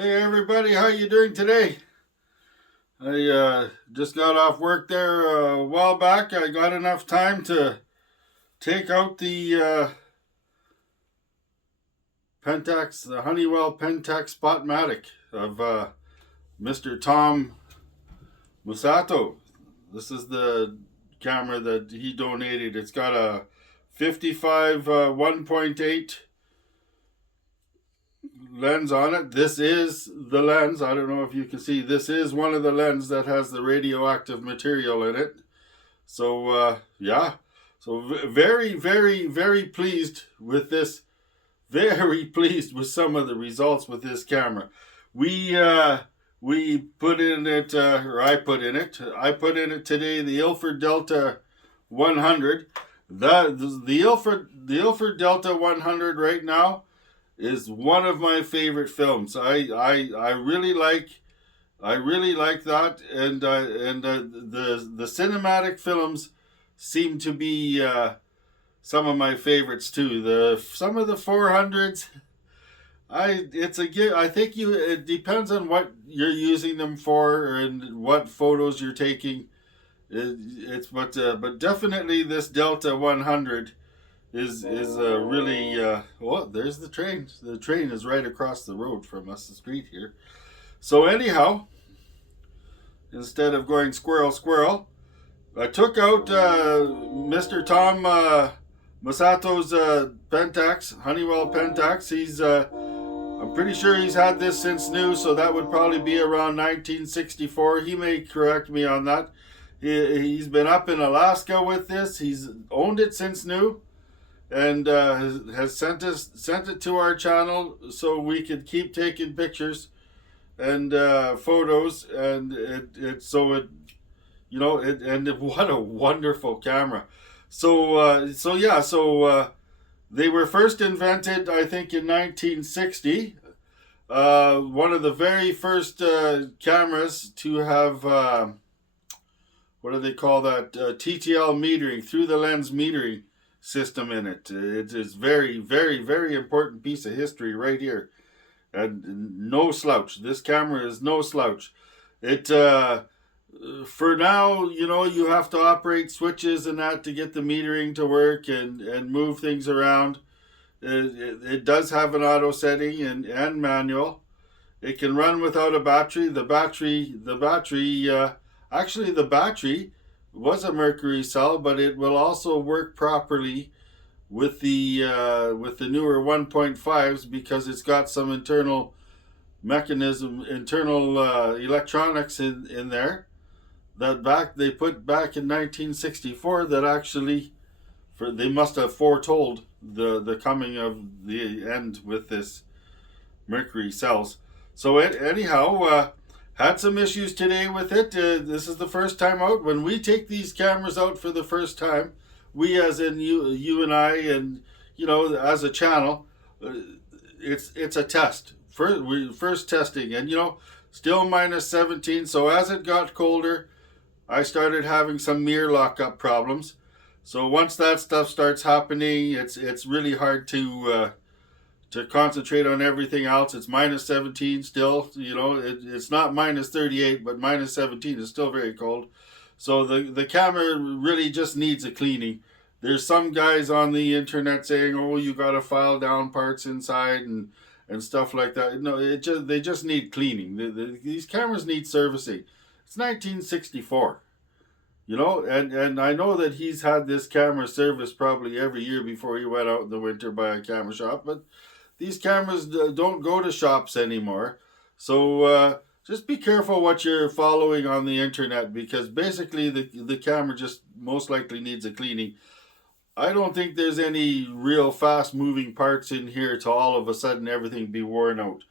Hey everybody, how you doing today? I just got off work there a while back. I got enough time to take out the Pentax, the Honeywell Pentax Spotmatic of Mr. Tom Musato. This is the camera that he donated. It's got a 55 1.8 lens on it. This is the lens. I don't know if you can see. This is one of the lenses that has the radioactive material in it. So yeah, so very, very, very pleased with this. Very pleased with some of the results with this camera. We we put in it, or I put in it. I put in it today the Ilford Delta 100. The Ilford Delta 100 right now is one of my favorite films. I really like that, and the cinematic films seem to be some of my favorites too. Some of the 400s, I think it depends on what you're using them for and what photos you're taking. But definitely this Delta 100 is really well. There's the train. The train is right across the road from us, the street here. So anyhow, instead of going squirrel squirrel, I took out Mr. Tom Masato's Pentax, Honeywell Pentax. I'm pretty sure he's had this since new, so that would probably be around 1964. He may correct me on that. He's been up in Alaska with this. He's owned it since new, and has sent it to our channel so we could keep taking pictures and photos, and what a wonderful camera. They were first invented, I think, in 1960. One of the very first cameras to have what do they call that, TTL metering, through the lens metering system in it. It is very, very, very important piece of history right here, and no slouch. This camera is no slouch. It for now, you have to operate switches and that to get the metering to work and move things around. It does have an auto setting and manual. It can run without a battery. Actually, the battery was a mercury cell, but it will also work properly with the newer 1.5s because it's got some internal electronics in there that they put back in 1964 that actually they must have foretold the coming of the end with this mercury cells. So anyhow, had some issues today with it. This is the first time out. When we take these cameras out for the first time, we as in you and I, and as a channel, it's a test. First testing, and still minus 17. So as it got colder, I started having some mirror lockup problems. So once that stuff starts happening, it's really hard to concentrate on everything else. It's minus 17 still. It's not minus 38, but minus 17 is still very cold. So the camera really just needs a cleaning. There's some guys on the internet saying, "Oh, you got to file down parts inside and stuff like that." No, they just need cleaning. These cameras need servicing. It's 1964. And I know that he's had this camera serviced probably every year before he went out in the winter by a camera shop, but these cameras don't go to shops anymore. So just be careful what you're following on the internet, because basically the camera just most likely needs a cleaning. I don't think there's any real fast moving parts in here to all of a sudden everything be worn out.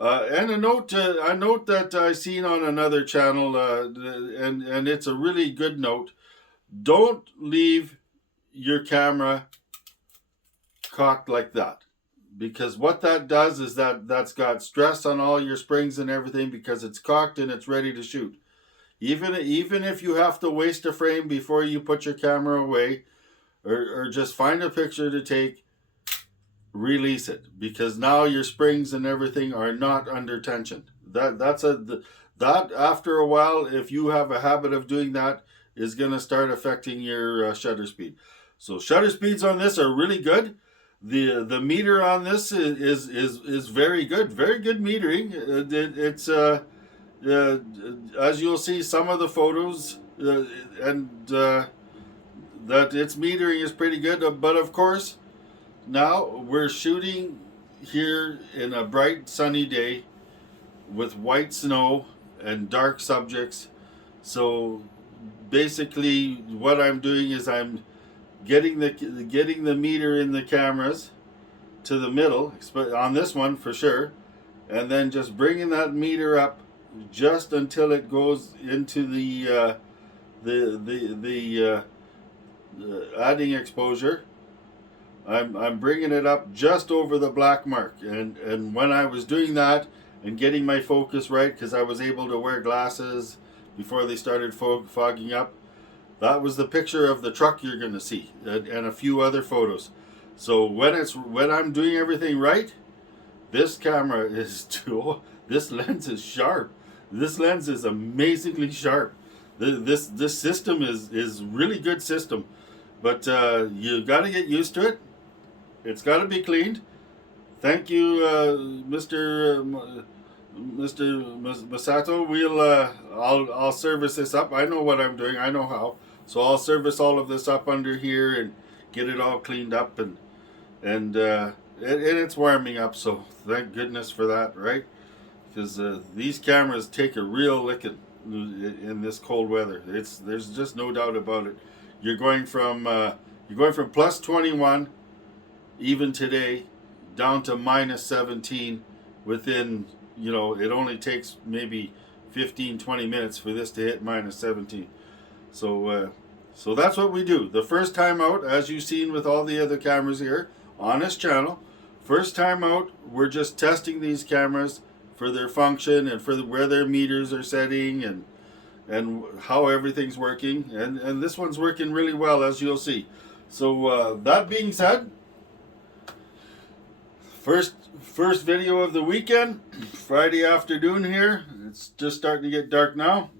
And a note that I seen on another channel, and it's a really good note. Don't leave your camera cocked like that, because what that does is that's got stress on all your springs and everything, because it's cocked and it's ready to shoot. Even if you have to waste a frame before you put your camera away, or just find a picture to take, release it, because now your springs and everything are not under tension. That after a while, if you have a habit of doing that, is going to start affecting your shutter speed. So shutter speeds on this are really good. The meter on this is very good, very good metering. It's as you'll see some of the photos, and that its metering is pretty good. But of course, now we're shooting here in a bright sunny day with white snow and dark subjects. So basically what I'm doing is I'm getting the meter in the cameras to the middle on this one for sure, and then just bringing that meter up just until it goes into the adding exposure. I'm bringing it up just over the black mark, and when I was doing that and getting my focus right, because I was able to wear glasses before they started fogging up, that was the picture of the truck you're going to see, and a few other photos. So when I'm doing everything right, this camera is this lens is sharp. This lens is amazingly sharp. This system is really good system, but you got to get used to it. It's got to be cleaned. Thank you, Mr. Masato. I'll service this up. I know what I'm doing. I know how. So I'll service all of this up under here and get it all cleaned up, and it's warming up. So thank goodness for that, right? Because these cameras take a real licking in this cold weather. There's just no doubt about it. You're going from plus 21 even today down to minus 17 within, it only takes maybe 15-20 minutes for this to hit minus 17. So that's what we do. The first time out, as you've seen with all the other cameras here on this channel, first time out, we're just testing these cameras for their function and for where their meters are setting and how everything's working. And this one's working really well, as you'll see. So that being said, first video of the weekend, Friday afternoon here. It's just starting to get dark now.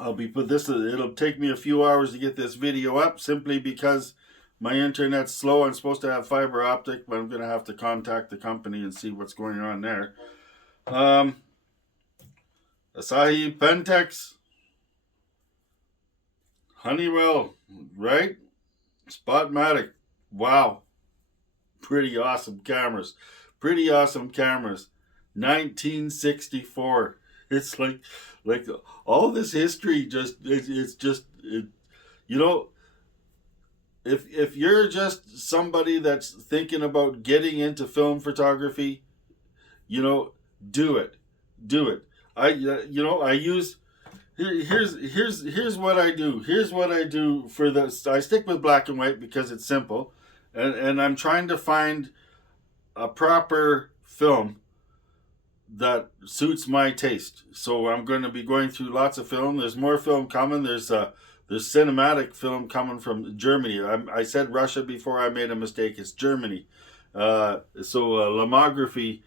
It'll take me a few hours to get this video up, simply because my internet's slow. I'm supposed to have fiber optic, but I'm going to have to contact the company and see what's going on there. Asahi, Pentax, Honeywell, right? Spotmatic. Wow. Pretty awesome cameras. 1964. It's like all this history if you're just somebody that's thinking about getting into film photography, do it. I use here's what I do. Here's what I do for this. I stick with black and white because it's simple, and I'm trying to find a proper film that suits my taste. So I'm going to be going through lots of film. There's more film coming. There's cinematic film coming from Germany. I said Russia before. I made a mistake. It's Germany. Lomography.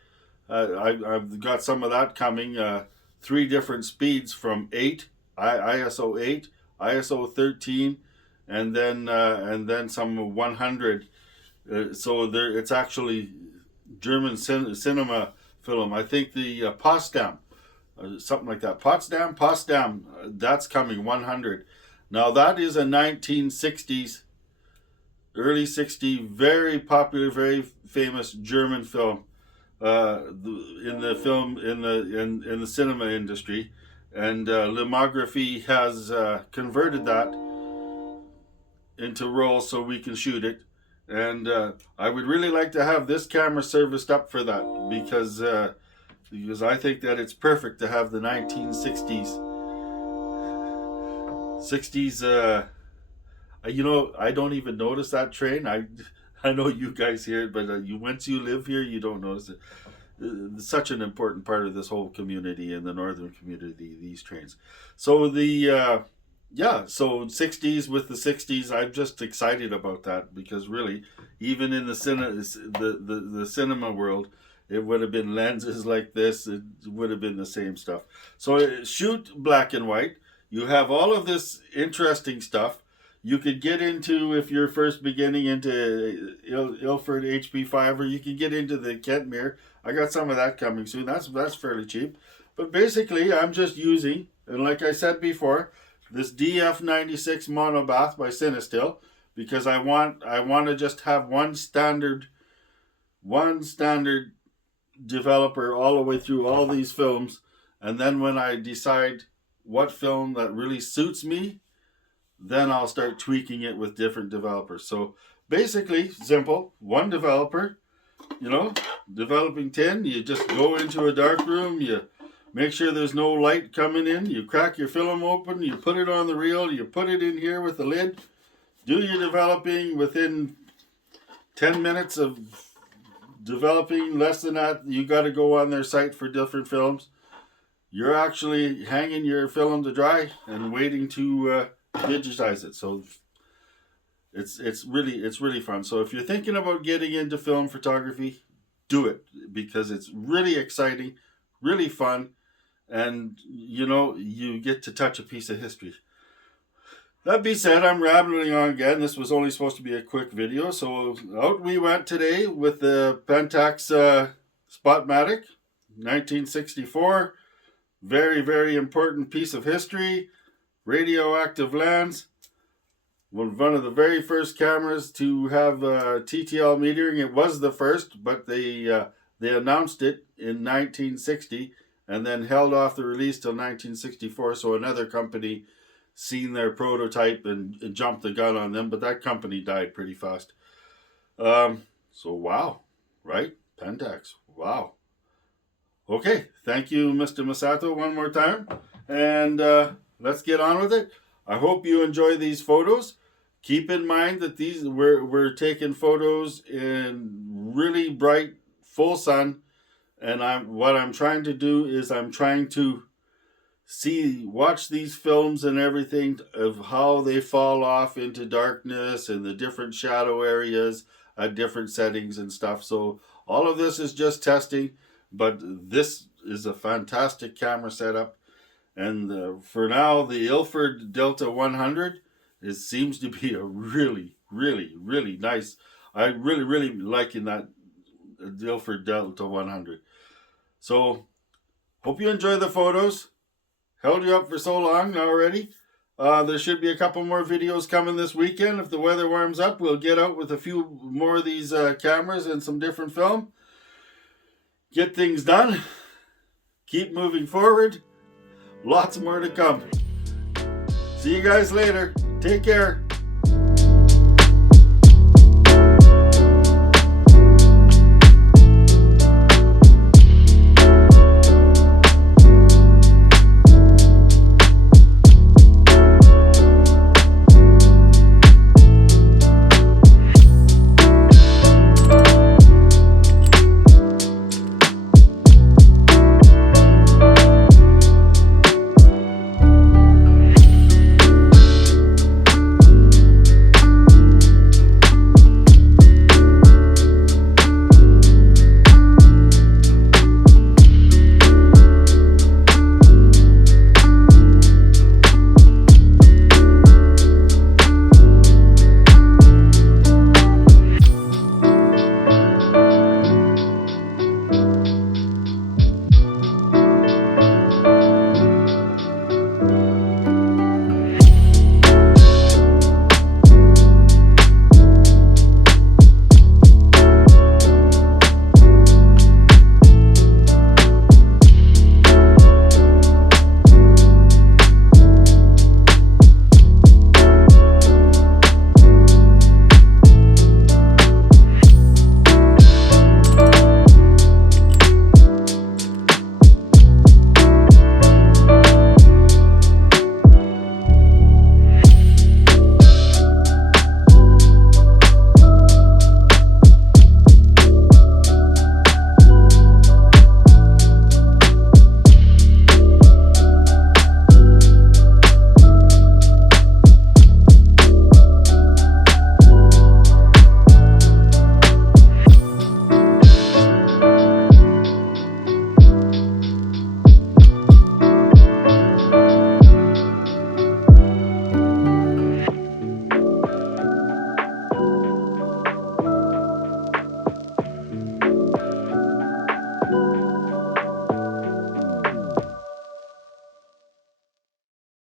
I've got some of that coming. 3 different speeds from 8, ISO 8, ISO 13, and then some 100. It's actually German cinema film. I think the Potsdam, something like that. Potsdam, that's coming 100. Now that is a 1960s, early 60s, very popular, very famous German film. In the cinema industry, and Lomography has converted that into RAW so we can shoot it. And I would really like to have this camera serviced up for that, because I think that it's perfect to have the 1960s. I don't even notice that train. I know you guys hear it, but once you live here, you don't notice it. It's such an important part of this whole community, in the northern community, these trains. So the yeah, so 60s with the 60s, I'm just excited about that because really, even in the cinema world, it would have been lenses like this. It would have been the same stuff. So shoot black and white. You have all of this interesting stuff. You could get into, if you're first beginning into Ilford HP5, or you can get into the Kentmere. I got some of that coming soon. That's fairly cheap. But basically, I'm just using, and like I said before, this DF96 monobath by Cinestill, because I want to just have one standard developer all the way through all these films, and then when I decide what film that really suits me, then I'll start tweaking it with different developers. So basically, simple, one developer, developing 10, you just go into a dark room, you make sure there's no light coming in, you crack your film open, you put it on the reel, you put it in here with the lid, do your developing. Within 10 minutes of developing, less than that, you got to go on their site for different films. You're actually hanging your film to dry and waiting to digitize it. So it's really fun. So if you're thinking about getting into film photography, do it, because it's really exciting, really fun, and you get to touch a piece of history. That being said, I'm rambling on again. This was only supposed to be a quick video. So out we went today with the Pentax Spotmatic 1964. Very, very important piece of history. Radioactive lens. One of the very first cameras to have TTL metering. It was the first, but they announced it in 1960 and then held off the release till 1964. So another company seen their prototype and jumped the gun on them, but that company died pretty fast. So wow, right? Pentax, wow. Okay, thank you, Mr. Masato, one more time, and let's get on with it. I hope you enjoy these photos. Keep in mind that these we're taking photos in really bright, full sun, and what I'm trying to do is I'm trying to watch these films and everything of how they fall off into darkness and the different shadow areas at different settings and stuff. So all of this is just testing, but this is a fantastic camera setup. And for now, the Ilford Delta 100 seems to be a really, really, really nice. I really liking that Ilford Delta 100. So hope you enjoy the photos. Held you up for so long already. There should be a couple more videos coming this weekend. If the weather warms up, we'll get out with a few more of these cameras and some different film. Get things done. Keep moving forward. Lots more to come. See you guys later. Take care.